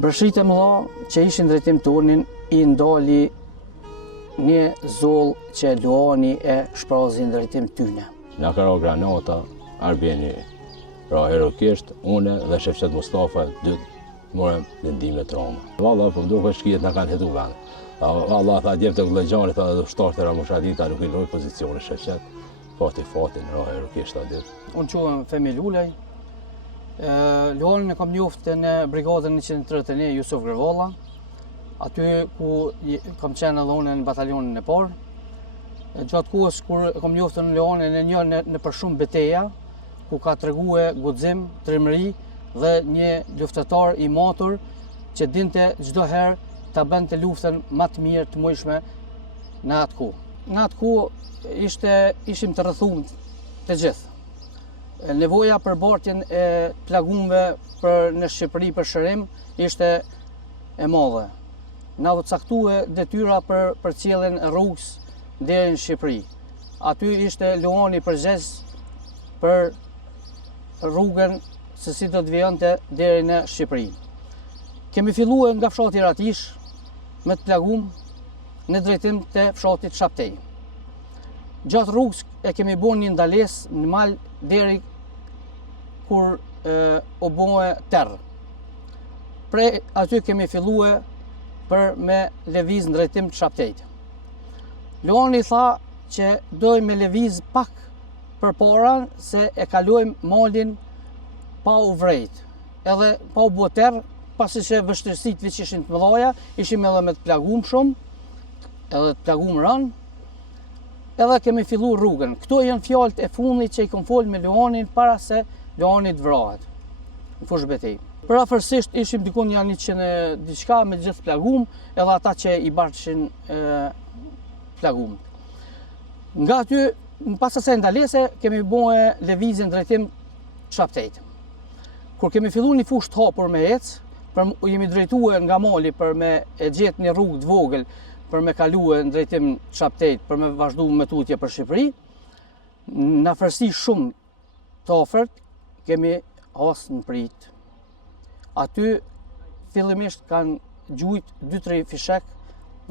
Brështrit e mëdha që ishin drejtim tonin i ndali një zoll që Luani e shprazi në drejtim tyne. Na ka ra granata, Arbeni ra herokisht, une dhe Shefqet Mustafa dy morëm lëndime të Roma. Valla, po më duke shkijet na kanë hetu vend. Valla, tha djep të Glëgjani, tha dhe ushtarë të Ramoshadita, nuk i loj pozicione Shefqet. Fatin, ra herokisht ta dit. Unë quhem Femi Lulej. Luanin e kam njoftë në brigadën 131 Jusuf Gërvalla, aty ku kam qenë edhe unë në batalionin e parë. Gjatë kohës kur kam njoftë në Luanin e një në për shumë beteja, ku ka tregue guxim, trimëri dhe një luftëtar i matur që dinte çdo herë ta bënte luftën më të mirë të mujshme në atë kohë. Në atë kohë ishim të rrëthum të gjithë. Nevoja për bartjen e plagumve në Shqipëri për shërim ishte e madhe. Na u caktue detyra për cilën e rrugës deri në Shqipëri. Aty ishte Luani përgjegjës për rrugën se si do të vijonte deri në Shqipëri. Kemi filluar nga fshati Ratish me të plagum në drejtim të fshatit Shaptej. Gjatë rrugës e kemi bën një ndalesë në mal deri kur u bëhe terr. Prej aty kemi filluar për me lëviz në drejtim të Shaptejt. Luani tha që dojmë me lëviz pak përpara se e kalojmë malin pa u vrejt. Edhe pa u bë terr, pasi që vështirësitë që ishin të mëdha, ishim edhe me të plagum shumë, edhe të plagum rënë. Edhe kemi fillu rrugën. Këto janë fjalët e fundit që i kam folë me Luanin para se Luani të vrahet në fushë betejë. Përafërsisht ishim dikun janë 100 diçka me gjithë plagum, edhe ata që i bartshin plagum. Nga aty, pas asaj ndalese, kemi bëhe lëvizjen drejtim Shaptejt. Kur kemi fillu një fushë të hapur me ecë, jemi drejtuar nga mali për me e gjetë një rrugë të vogël për me kaluar në drejtim Shaptejt, për me vazhdu me tutje për Shqipëri, në afërsi shumë të afërt, kemi hasë në prit. Aty fillimisht kanë gjujt 2-3 fishek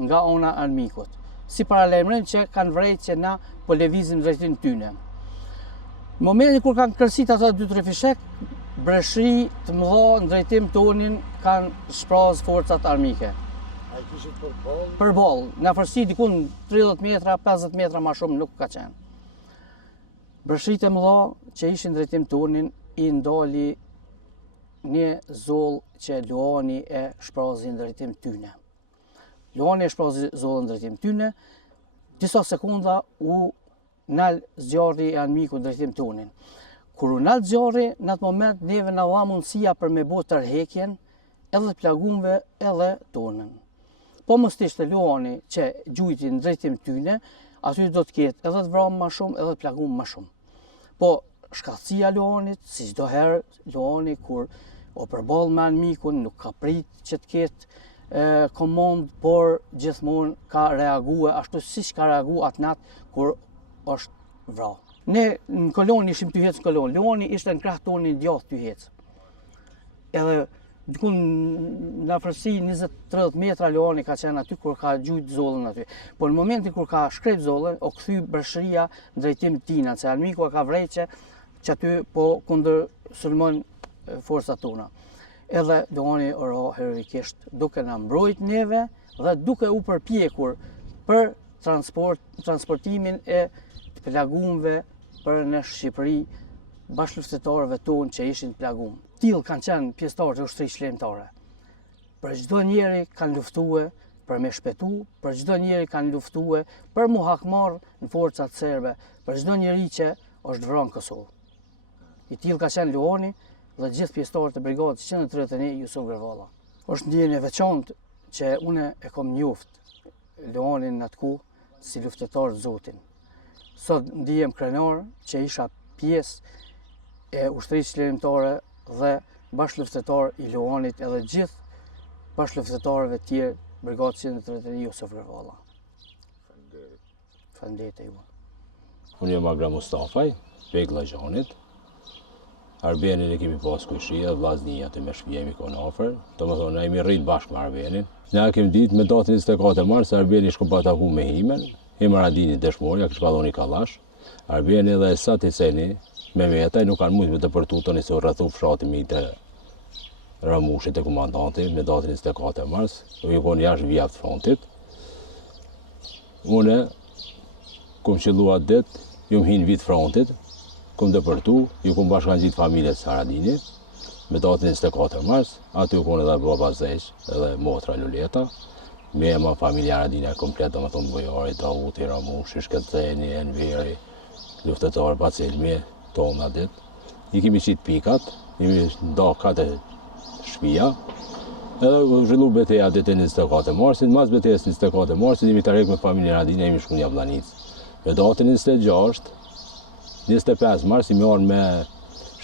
nga ona armikut, si paralajmërim që kanë vrejt që na po lëvizim drejtim tyne. Në momentin kur kanë kërcit ata 2-3 fishek, breshri të mëdha në drejtim tonin kanë shpraz forcat armike. A i kishit përballë? Përballë, në afërsi dikun 30 metra, 50 metra ma shumë nuk ka qenë. Breshrit e mëdha që ishin drejtim tonin i ndali një zoll që Luani e shprazi në drejtim tyne. Luani e shprazi zollën në drejtim tyne, disa sekonda u nal zjarri e armiku në drejtim tonin. Kur u nal zjarri, në atë moment neve na dha mundësia për me bë tërheqjen edhe të plagumve edhe tonën. Po mos ishte Luani që gjujti në drejtim tyne, aty do të ketë edhe të vramë më shumë edhe të plagum më shumë. Po shkatësia Luanit, si çdo herë Luani kur o përballë me armikun nuk ka prit që të ketë komand, por gjithmonë ka reaguar ashtu siç ka reaguar atë natë kur është vrarë. Ne në kolon ishim ty hecë në kolon, Luani ishte në krah tonin djathtë ty hecë. Edhe dikun në afërsi 20-30 metra Luani ka qenë aty kur ka gjujt zollën aty. Po në momentin kur ka shkrep zollën, o kthy breshëria në drejtim tina, se armiku ka vrejtë që aty po kundër sulmon forcat tona. Edhe Luani u ra heroikisht duke na mbrojt neve dhe duke u përpjekur për transportimin e plagumve për në Shqipëri bashkëluftëtarëve tonë që ishin plagum. Tillë kanë qenë pjesëtarë të ushtrisë shlemtare. Për çdo njeri kanë luftuar për me shpëtu, për çdo njeri kanë luftuar për mu hakmarr në forcat serbe, për çdo njeri që është vrarë në Kosovë. I tillë ka qenë Luani dhe gjithë pjesëtarët e brigadës 131 Jusuf Gërvalla. Është ndjenjë e veçantë që unë e kam njoftë Luanin në atë kohë si luftëtar të Zotin. Sot ndihem krenar që isha pjesë e ushtrisë shlemtare dhe bashkëluftëtar i Luanit edhe gjithë bashkëluftëtarëve tjerë brigadës 131 Jusuf Gërvalla. Faleminderit ju. Unë jam Agra Mustafaj, prej Glëgjanit. Arbenin e kemi pas kujshia, vllaznia të me shpjemi kon afër, domethënë ne jemi rrit bashkë me Arbenin. Ne kemi ditë me datën 24 mars Arbeni shko pa taku me Himen, Hemaradini dëshmorja, kishte palloni kallash. Arbeni dhe Sati Seni me vetaj nuk kanë mujtë me të përtutoni se u rrethu fshati mi të Ramushit e komandanti me datën 24 mars, u konë jashtë vijat frontit. Une, kum qëllua dit, jum hinë vit frontit, kum dëpërtu, ju kum bashkan gjitë familjes Haradini, me datën 24 mars, aty u konë edhe baba Zeq, edhe motra Luleta, me ema familja Haradini komplet, dhe me thonë Bojari, Dauti, Ramushi, Shkëtzeni, Enveri, luftetar, Bacilmi, tona dit. I kemi qitë pikat, jemi nda 4 shpia, edhe u zhvillu beteja ditën 24 marsit, mas betejës 24 marsit, jemi të rek me familjen Haradini, jemi shku një Jablanic. Me datën 26, 25 mars, jemi orë me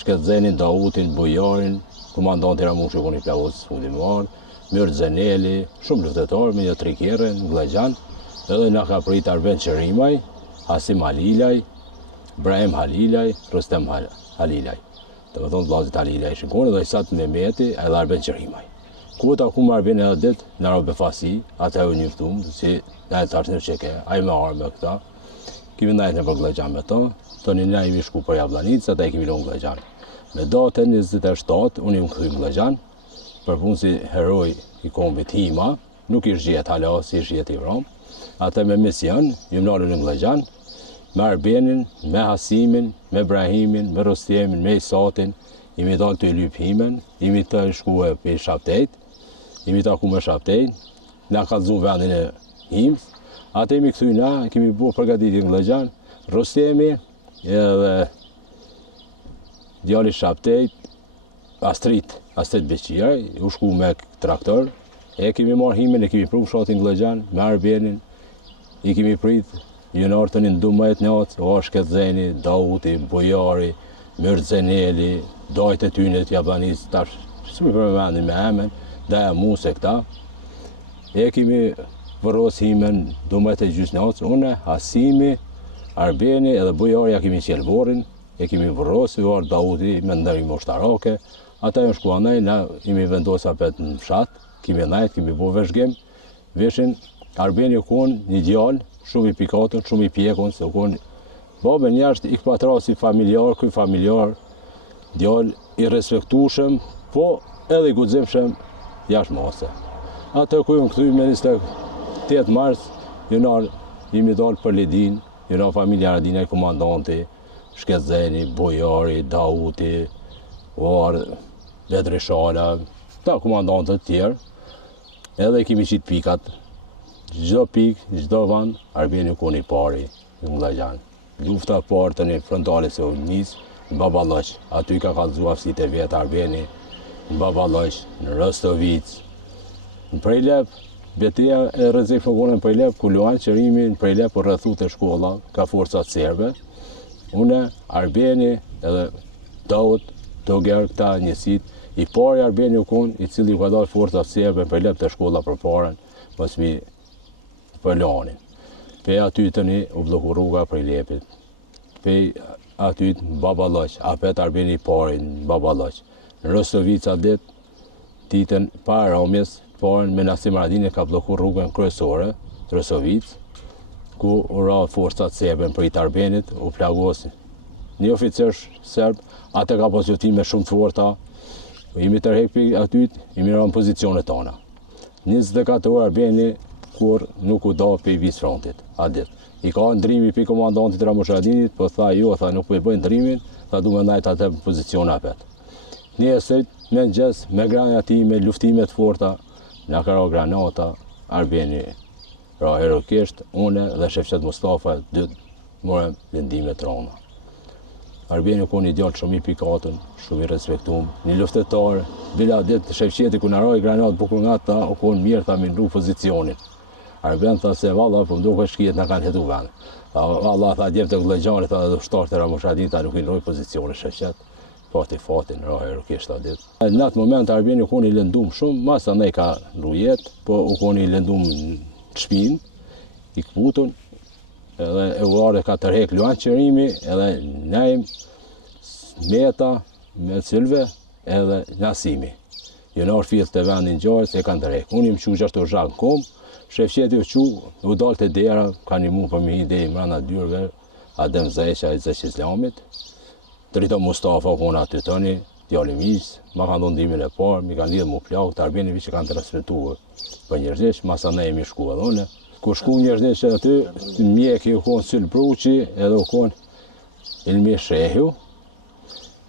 Shkëtzenin, Dautin, Bujarin, komandanti Ramushi koni plavosës fundi më orë, Myrë Zeneli, shumë luftetar, me një trikere, në Glajgjan, edhe nga ka prit Arben Qerimaj, Hasim Halilaj, Brahim Halilaj, Rustem Halilaj. Dhe me thonë vlazit Halilaj shikone, dhe Isat Mehmeti, edhe Arben Qerimaj. Ku ta ku më Arben edhe dit, në robe fasi, ata ju njëftum, si në e tash në qeke, a i me arë me këta. Kemi ndajt në për Glajgjan me ta, toni ne jemi shku për Jablanic, ata i kemi lonë Glajgjan. Me datën 27, unë jam këthy Glajgjan, për punë si heroj i kombit Hima, nuk ish gjet hala, si ish gjet i vram. Ata me mision, jam nalën në Glajgjan, me Arbenin, me Hasimin, me Brahimin, me Rostemin, me Isatin, jemi dalë të i lyp Himen, jemi të shkue për Shaptejt, jemi taku me Shaptejt, na ka të vendin e Himës, ata jemi këthy na, kemi bu përgatitin në Glajgjan, Rostemi edhe djali Shaptejt, Astrit Beqiraj, u shku me traktor, e kemi marrë Himen, e kemi pru fshatin Glajgjan, me Arbenin, i kemi prit, jënartën i ndumajt njëtë, o Shkëtzeni, Dauti, Bojari, Myrë Zeneli, dajt e tynet Jablanic, tash, së më përmendin me emen, daja mu se këta. E kemi vëros Himen, ndumajt e gjysë njëtë, une, Hasimi, Arbeni edhe Bojari ja kemi qelborin, e kemi vëros, ju arë Dauti me ndërim ushtarake, ata ju shku anaj, na jemi vendosa pet në fshat, kemi najt, kemi bo veshgim, veshin, Arbeni u konë një djallë, shumë i pikatën, shumë i pjekun, se u konë babën jashtë i këpatra si familjar, këj familjar, djallë i respektushëm, po edhe i guximshëm jashtë mase. Atë ku ju në këthy me 28 mars, jemi dalë për Lidin, juna familja Haradini, komandanti, Shkëtzeni, Bojari, Dauti, Var, Vedri Shala, ta komandantët tjerë, edhe kemi qitë pikat. Gjdo pik, gjdo vand, Arbeni u koni pari në Glajgjan. Lufta parë të një frontale se u njësë në Baballaq. Aty ka kallëzu aftësit e vetë Arbeni, në Baballaq, në Rostovic. Në Prejlep, beteja e rrezik në Prejlep, ku luan qërimi në Prejlep u rrethu të shkolla, ka forcat serbe. Une, Arbeni edhe Daut, Toger, këta njësit, i pari Arbeni u konë, i cili u ka dalë forcat serbe në Prejlep të shkolla për parën, mos mi për lanin. Pe aty të një u bloku rruga për i lepit. Pe aty të në Baballaq, apet Arbeni i pari në Baballaq. Në Rostovic atë dit, ditën para ramjes, parën me Nasim Haradini ka bloku rrugën kryesore, të Rostovic, ku u ra forcat serbe për i të Arbenit, u plagosin. Një oficersh serb, atë ka pozitime shumë të forta, jemi tërhek aty, jemi ra në pozicionet tona. 24 orë Arbeni, kur nuk u da për i vis frontit, a dit. I ka ndrimi për komandantit Ramush Haradinit, po tha jo, tha nuk për i bëjnë ndrimin, tha du me najt atë në pozicion apet. Një esrit, me në gjes, me granja ti, me luftimet forta, nga ka ra granata, Arbeni ra herokisht, une dhe Shefqet Mustafa, dy morem lëndimet rona. Arbeni u konë një djallë shumë i pikatën, shumë i respektum, një luftetar, bila ditë Shefqeti ku në raj granat bukur nga ta, u konë mirë tha me nru pozicionin. Arben tha se valla, po mduke shkijet në kanë hetu vend. Valla, tha djevë të Glajgjani, tha dhe shtarë të Ramush Haradini, ta nuk i nroj pozicionin Shefqet, pati fatin, ra herokisht ta ditë. Në atë moment Arbeni u konë i lëndum shumë, masa ne ka nrujet, po u konë i lëndum në shpin, i këputun, edhe e uare ka tërhek luan qërimi, edhe nejm, meta, me cilve edhe Nasimi. Jonar fillë të vendin gjarës e kanë drejkë. Unë im qu 6 orë në kom, shefqeti u dalë të dera, ka një mu për mi ide i mrena dyrve, Adem Zeqa i Zeq Islamit, Drita Mustafa kona aty tëni, djali misë, ma kanë dhondimin e parë, mi kanë lidhë mu plakë, të arbenivi që kanë transmituar për njerëzish, masa ne jemi shku edhe une. Ku shku njerëzish aty, mjeki u konë Syl Bruqi, edhe u konë Ilmi Shehju,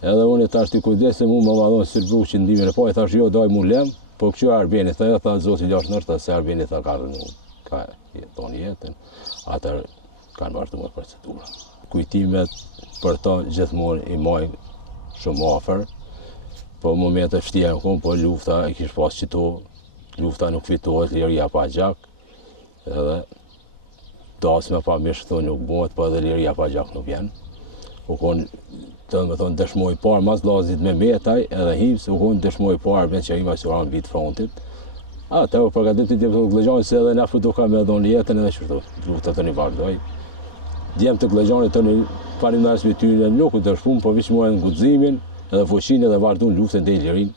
edhe unë tash t'i kujdesë mu më madhonë Syl Bruqi ndimin e parë, thash jo daj mu lem, po këqyr Arbeni, tha Zoti lash nërta se Arbeni tha ka rënu, ka tonë jetën, atër kanë vazhdu me procedura. Kujtimet për ta gjithmonë i majnë shumë afer, po momente vështira në kom, po lufta e kish pas qito, lufta nuk fitohet, liria pa gjak, edhe dasme pa mishë nuk bëhet, po edhe liria pa gjak nuk vjen. U konë, të me thonë, dëshmoj parë, mas lazit me metaj edhe hims, u konë dëshmoj parë me që ima që ranë bitë frontit. Te u përgatitit jem të Glexhanit se edhe na futu ka me dhonë jetën edhe qërtu, lufta të një vazhdoj. Djem të Glexhanit të një faleminderis me tyre nuk u dërshpun, po vishë muajnë gudzimin edhe fuqinë edhe vazhdu në luftën dhe i lirin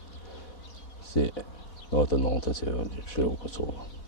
si 99 që shërë u Kosovë.